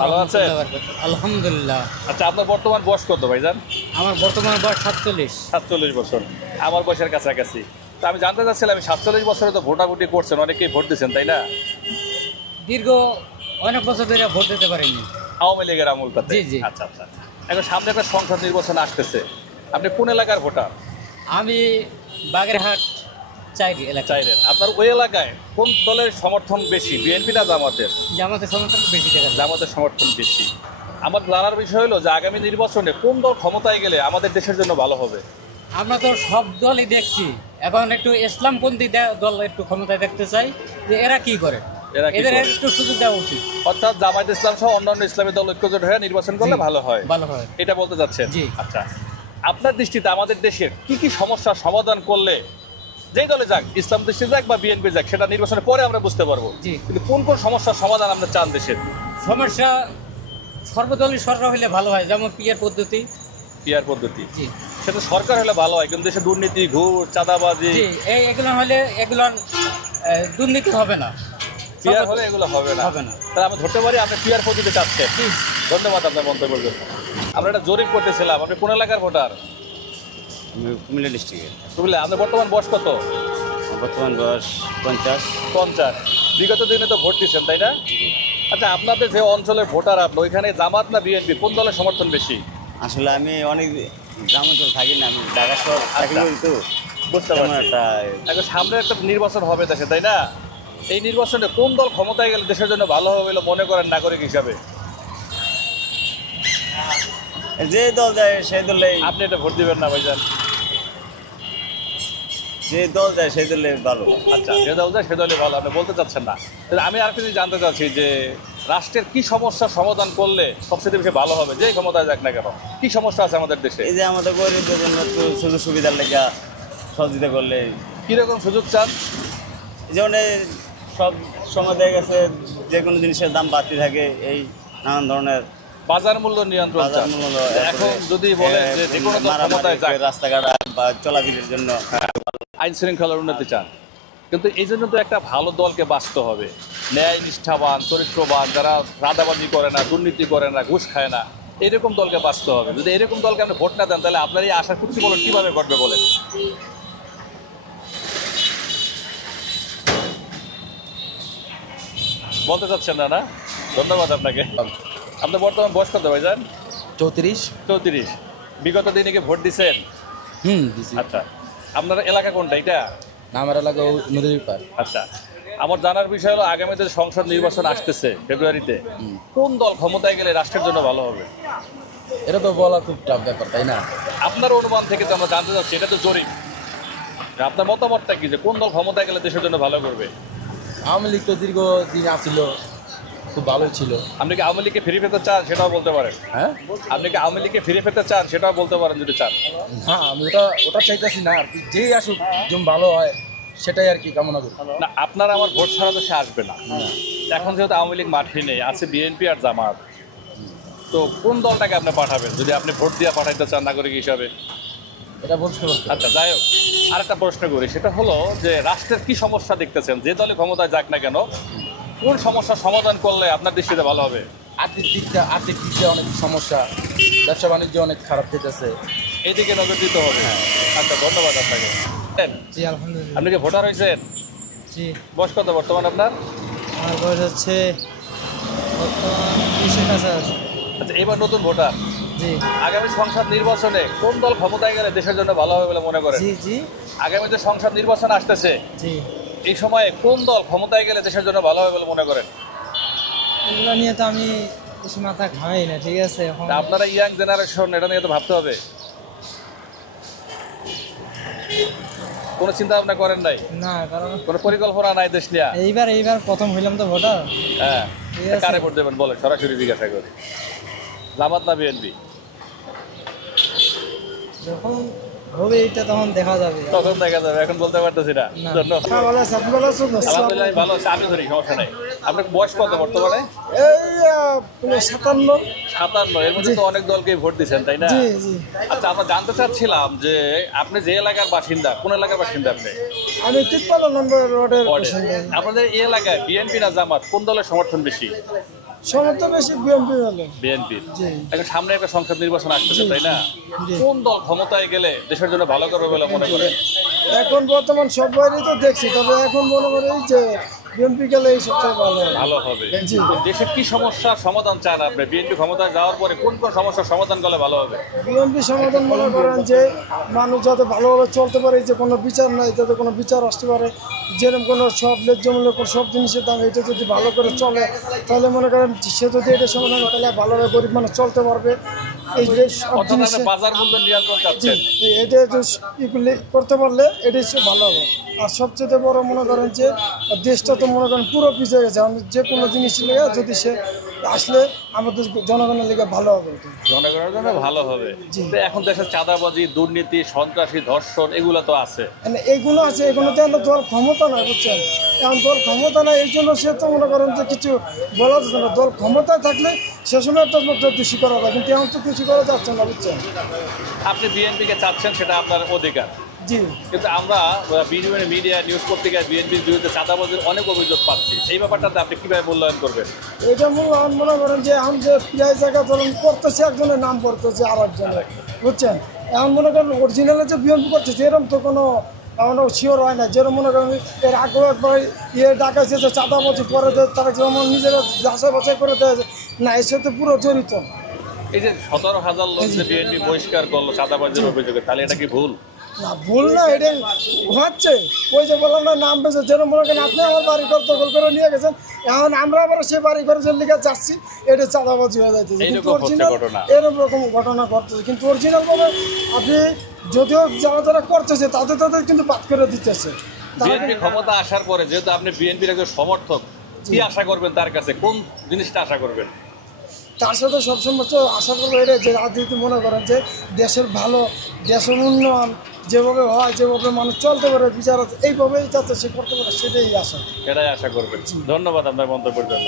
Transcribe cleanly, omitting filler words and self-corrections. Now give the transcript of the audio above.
ভালো আছেন? আলহামদুলিল্লাহ। আচ্ছা, আপনার বর্তমান বয়স কত ভাইজান? আমার বর্তমান বয়স 47। 47 বছর। আমার বয়সের কাছাকাছি। তো আমি জানতে চাচ্ছিলাম, 47 বছরে তো ভোটাভুটি করছেন, অনেকেই ভোট দিচ্ছেন, তাই না? দীর্ঘ অনেক বছর ধরে ভোট দিতে পারিনি। আওয়ামী লীগের আমলটাতে? জি, জি। আচ্ছা আচ্ছা। এখন সামনে একটা সংসদ নির্বাচন আসতেছে, আপনি কোন এলাকার ভোটার? আমি বাগেরহাট এলাকা। চাইলেন আপনার ওই এলাকায় কোন দলের সমর্থন বেশি, বিএনপি না জামাতের? জামাতের সমর্থন বেশি দেখা যায়। জামাতের সমর্থন বেশি। আমার জানার বিষয় হলো যে আগামী নির্বাচনে কোন দল ক্ষমতায় গেলে আমাদের দেশের জন্য ভালো হবে? আমরা তো সব দলই দেখছি, এখন একটু ইসলামপন্থী দল একটু ক্ষমতায় দেখতে চাই যে এরা কি করে, এরা কি এদের করে? একটু সুযোগ দেওয়া উচিত। অর্থাৎ জামায়াত ইসলাম সহ অন্যান্য ইসলামী দল ঐক্যজোট হয়ে নির্বাচন করলে জি, ভালো হয়, ভালো হয়। এটা বলতে চাচ্ছেন? জি। আচ্ছা, আপনার দৃষ্টিতে আমাদের দেশের কি কি সমস্যার সমাধান করলে, যেই দলে যাক, ইসলাম দৃষ্টি যাক বা বিএনপি যাক, সেটা নির্বাচনের পরে আমরা বুঝতে পারবো, জি। কিন্তু কোন কোন সমস্যার সমাধান আমরা চান দেশের? সমস্যা সর্বদলীয় সরকার হলে ভালো হয়, যেমন পিয়ার পদ্ধতি। পিয়ার পদ্ধতি? জি, সেটা সরকার হলে ভালো হয়, কিন্তু দেশে দুর্নীতি, ঘুষ, চাঁদাবাজি, জি, এগুলো হলে এগুলোর দুর্নীতি হবে না। পিয়ার হলে এগুলো হবে না। হবে না। তাহলে আমরা ধরতে পারি আপনি পিয়ার পদ্ধতি চাচ্ছেন। জি। ধন্যবাদ আপনার মন্তব্যের জন্য। আমরা একটা জরিপ করতেছিলাম, আপনি কোন এলাকার ভোটার? আমি কুমিল্লা ডিস্ট্রিক্টের। বুঝলে, আপনার বর্তমান বয়স কত? বর্তমান বয়স 50। 50। বিগত দিনে তো ভোট দিচ্ছেন, তাই না? আচ্ছা, আপনাদের যে অঞ্চলের ভোটার, আপনি ওইখানে জামাত না বিএনপি, কোন দলের সমর্থন বেশি? আসলে আমি অনেক গ্রাম অঞ্চল থাকি না, আমি ঢাকা শহর থাকি তো বুঝতে তেমন পারছি। একটা এখন সামনে একটা নির্বাচন হবে দেশে, তাই না? এই নির্বাচনে কোন দল ক্ষমতায় গেলে দেশের জন্য ভালো হবে বলে মনে করেন নাগরিক হিসাবে? যে দল যায় সেই দলে, আপনি এটা ভোট দিবেন না ভাইজান? যে দল যায় সেই দলে ভালো। আচ্ছা, যে দল যায় সে দলই ভালো, আপনি বলতে চাচ্ছেন না। তাহলে আমি আর কিছু জানতে চাচ্ছি যে রাষ্ট্রের কি সমস্যার সমাধান করলে সবচেয়ে বেশি ভালো হবে, যে ক্ষমতায় যাক না কেন? কি সমস্যা আছে আমাদের দেশে? এই যে আমাদের গরিবদের জন্য একটু সুযোগ সুবিধার লেগা সহযোগিতা করলে, কিরকম সুযোগ চান? এই যেমন এই সব সময় দেখা গেছে যে কোনো জিনিসের দাম বাড়তি থাকে, এই নানান ধরনের বাজার মূল্য নিয়ন্ত্রণ বাজার চান? মূল্য। এখন যদি বলে যে যে কোনো দল ক্ষমতায় যাক, রাস্তাঘাট বা চলাফেরার জন্য আইন শৃঙ্খলার উন্নতি চান, কিন্তু এই জন্য তো একটা ভালো দলকে বাঁচতে হবে, ন্যায় নিষ্ঠাবান, চরিত্রবান, যারা রাদাবাজি করে না, দুর্নীতি করে না, ঘুষ খায় না, এরকম দলকে বাঁচতে হবে। যদি এরকম দলকে আপনি ভোট না দেন, তাহলে আপনার এই আশার প্রতিফলন কিভাবে ঘটবে বলেন? বলতে চাচ্ছেন না? না, ধন্যবাদ আপনাকে। আপনার বর্তমান বয়স কত ভাইজান? 34। 34। বিগত দিনে কি ভোট দিচ্ছেন? দিছি। আচ্ছা, আপনার এলাকা কোনটা এটা? না, আমার এলাকা নদীর পার। আচ্ছা, আমার জানার বিষয় হলো আগামীতে সংসদ নির্বাচন আসতেছে ফেব্রুয়ারিতে, কোন দল ক্ষমতায় গেলে রাষ্ট্রের জন্য ভালো হবে? এটা তো বলা খুব টাফ ব্যাপার, তাই না? আপনার অনুমান থেকে তো আমরা জানতে চাচ্ছি, এটা তো জরিপ, আপনার মতামতটা কি যে কোন দল ক্ষমতায় গেলে দেশের জন্য ভালো করবে? আওয়ামী লীগ তো দীর্ঘদিন আসছিল, খুব ভালোই ছিল। আপনি কি আওয়ামী লীগকে ফিরে পেতে চান, সেটাও বলতে পারেন। হ্যাঁ, আপনি কি আওয়ামী লীগকে ফিরে পেতে চান, সেটাও বলতে পারেন যদি চান। না আমি ওটা চাইতেছি না আর কি, যেই আসুক যেমন ভালো হয় সেটাই আর কি কামনা করি। না, আপনার আমার ভোট ছাড়া তো সে আসবে না। এখন যেহেতু আওয়ামী লীগ মাঠে নেই, আছে বিএনপি আর জামাত, তো কোন দলটাকে আপনি পাঠাবেন যদি আপনি ভোট দিয়ে পাঠাইতে চান নাগরিক হিসাবে? এটা বলতে পারছি। আচ্ছা, যাই হোক, আর একটা প্রশ্ন করি, সেটা হলো যে রাষ্ট্রের কি সমস্যা দেখতেছেন, যে দলে ক্ষমতায় যাক না কেন, কোন সমস্যার সমাধান করলে আপনার দৃষ্টিতে ভালো হবে? আর্থিক দিক দিয়ে অনেক সমস্যা, ব্যবসা বাণিজ্য অনেক খারাপ থেকেছে। এইদিকে নজর দিতে হবে। আচ্ছা, ধন্যবাদ আপনাকে। জি, আলহামদুলিল্লাহ। আপনি কি ভোটার হয়েছেন? জি, বয়স কত বর্তমান আপনার? আমার বয়স হচ্ছে বর্তমান 20-এর কাছাকাছি। আচ্ছা, এবার নতুন ভোটার, জি, আগামী সংসদ নির্বাচনে কোন দল ক্ষমতায় গেলে দেশের জন্য ভালো হবে বলে মনে করেন? জি, জি, আগামী যে সংসদ নির্বাচন আসতেছে, জি। এই সময়ে কোন দল ক্ষমতায় গেলে দেশের জন্য ভালো হবে বলে মনে করেন? এগুলো নিয়ে তো আমি বেশি মাথা ঘামাই না, ঠিক আছে? এখন তা আপনারা ইয়াং জেনারেশন, এটা নিয়ে তো ভাবতে হবে। কোনো চিন্তা ভাবনা করেন নাই? না, কারণ কোনো পরিকল্পনা নাই দেশ নিয়ে? এইবার প্রথম হইলাম তো ভোটার। হ্যাঁ, ঠিক আছে। কারে ভোট দেবেন বলেন, সরাসরি জিজ্ঞাসা করি। জামাত না বিএনপি? যখন হবে এটা তখন দেখা যাবে। তখন দেখা যাবে, এখন বলতে পারতেছি না। না। ধন্যবাদ। ভালো আছে, আপনি ভালো আছেন? আলহামদুলিল্লাহ, আমি ভালো আছি, আমি ধরি, সমস্যা নাই। আপনার বয়স কত বর্তমানে? এই 57। 57। এর মধ্যে তো অনেক দলকে ভোট দিচ্ছেন, তাই না? জি, জি। আচ্ছা, আমরা জানতে চাচ্ছিলাম যে আপনি যে এলাকার বাসিন্দা, কোন এলাকার বাসিন্দা আপনি? আমি 53 নম্বর রোডের আপনাদের এই এলাকায় বিএনপি না জামাত, কোন দলের সমর্থন বেশি? সমর্থন বেশি বিএনপি হলে। বিএনপির। জি। এখন সামনে একটা সংসদ নির্বাচন আসতেছে, জি, তাই না? জি। কোন দল ক্ষমতায় গেলে দেশের জন্য ভালো করবে বলে মনে করেন? এখন বর্তমান সব বাইরেই তো দেখছি, তবে এখন মনে করি যে বিএনপি গেলে এই সবচেয়ে ভালো হবে। ভালো হবে। জি। দেশের কি সমস্যার সমাধান চান আপনি? বিএনপি ক্ষমতায় যাওয়ার পরে কোন কোন সমস্যার সমাধান করলে ভালো হবে? বিএনপি সমাধান মনে করেন যে মানুষ যাতে ভালোভাবে চলতে পারে, যে কোনো বিচার নাই যাতে কোনো বিচার আসতে পারে, যেরকম কোনো সব ন্যায্যমূল্য সব জিনিসের দাম এটা যদি ভালো করে চলে, তাহলে মনে করেন সে যদি এটা সমাধান করে তাহলে ভালোভাবে গরিব মানুষ চলতে পারবে। এই যে সব অর্থাৎ জিনিস আপনি বাজার মূল্য নিয়ন্ত্রণ জি, চাচ্ছেন। এটা একটু ইগুলি করতে পারলে এটাই সব ভালো হবে। আর সবচেয়ে বড় মনে করেন যে দেশটা তো মনে করেন পুরো পিছিয়ে গেছে, যে কোনো জিনিস লেগে যদি সে আসলে আমাদের জনগণের লেগে ভালো হবে এটা। জনগণের জন্য ভালো হবে। জি। তো এখন দেশের চাঁদাবাজি, দুর্নীতি, সন্ত্রাসী, ধর্ষণ এগুলো তো আছে। মানে এইগুলো আছে, এগুলো তো এখন দল ক্ষমতা নয়, বুঝছেন? এখন দল ক্ষমতা নয়, এই জন্য সে তো মনে করেন যে কিছু বলা যাচ্ছে না। দল ক্ষমতায় থাকলে সে সময় একটা দোষী করা যায়, কিন্তু এখন তো দোষী করা যাচ্ছে না, বুঝছেন? আপনি বিএনপিকে চাচ্ছেন, সেটা আপনার অধিকার। জি। কিন্তু আমরা বিভিন্ন মিডিয়া, নিউজ পত্রিকায় বিএনপির বিরুদ্ধে চাঁদাবাজির অনেক অভিযোগ পাচ্ছি। এই ব্যাপারটাতে আপনি কিভাবে মূল্যায়ন করবেন? এটা মনে করেন যে এখন যে প্রায় জায়গা ধরুন করতেছে, একজনের নাম করতেছে আর একজনের, বুঝছেন? এখন মনে করেন অরিজিনালে যে বিএনপি করতেছে এরকম তো কোনো আমরা শিওর হয় না। যেরকম মনে করেন এর আগেও একবার ডাকাইছে যে চাঁদাবাজি পরে তারা যেমন নিজেরা যাচাই বাছাই করে দেয় না, এর সাথে পুরো জড়িত। এই যে 17,000 লোক যে বিএনপি বহিষ্কার করলো চাঁদাবাজির অভিযোগে, তাহলে এটা কি ভুল? না, ভুল না, এটাই হচ্ছে। ওই যে বললাম না, নাম বেঁচে যেরকম মনে করেন আপনি আমার বাড়ি ঘর দখল করে নিয়ে গেছেন, এখন আমরা আবার সে বাড়ি ঘরের লিখে যাচ্ছি, এটা চাঁদাবাজি হয়ে যাচ্ছে। কিন্তু এইরকম হচ্ছে অরিজিনাল ঘটনা। এরকম ঘটনা ঘটতেছে, কিন্তু অরিজিনাল ভাবে আপনি যদিও যারা যারা করতেছে তাদের কিন্তু বাদ করে দিতেছে। বিএনপি ক্ষমতা আসার পরে, যেহেতু আপনি বিএনপির একজন সমর্থক, কি আশা করবেন তার কাছে? কোন জিনিসটা আশা করবেন? তার সাথে সবসময় তো আশা করবো এটা যে রাজনীতি মনে করেন যে দেশের ভালো, দেশের উন্নয়ন যেভাবে হয়, যেভাবে মানুষ চলতে পারে, বিচার এইভাবেই যাতে সে করতে পারে, সেটাই আশা। এটাই আশা করবেন। ধন্যবাদ আপনার মন্তব্যের জন্য।